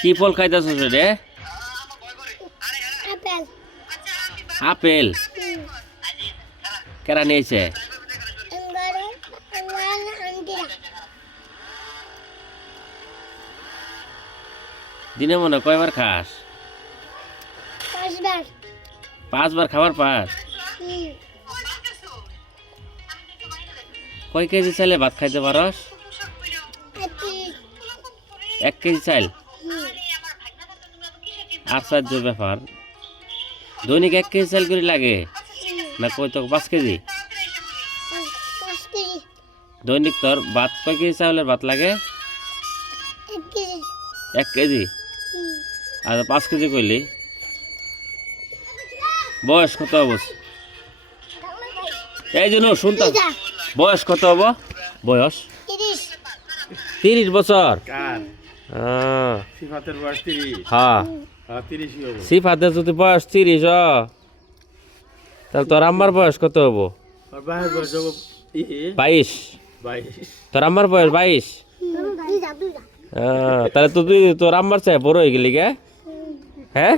কি ফল খাইতেছ রে? Apple. Apple কেরা নিয়েছে? দিনে মনে কয়বার খাস? 5 বার। 5 বার খাবার পাস? কয় কেজি চাইলে ভাত খাইতে পারস? 1 কেজি চাইল? আশ্চর্য ব্যাপার, দৈনিক 1 কেজি চাইল করে লাগে না কই তো 5 কেজি? 5 কেজি। দৈনিক তোর ভাত কয় কেজি চাউলের ভাত লাগে? 1 কেজি। 1 কেজি? আর 5 কেজি কইলি? বয়স কত হবো? এই জন্য শুনতাম, বয়স কত হবো? বয়স 30 বছর? সিফাতের বয়স 30। হ্যাঁ, 30ই হবে। সিফাতের যদি বয়স 30 তাহলে তোর আম্মার বয়স কত হবো? আর ভাইয়ের বয়স হবে 22। 22। তোর আম্মার বয়স 22? তাহলে তো তুই তোর আম্মার চাই বড় হয়ে গেলি গে, হ্যাঁ?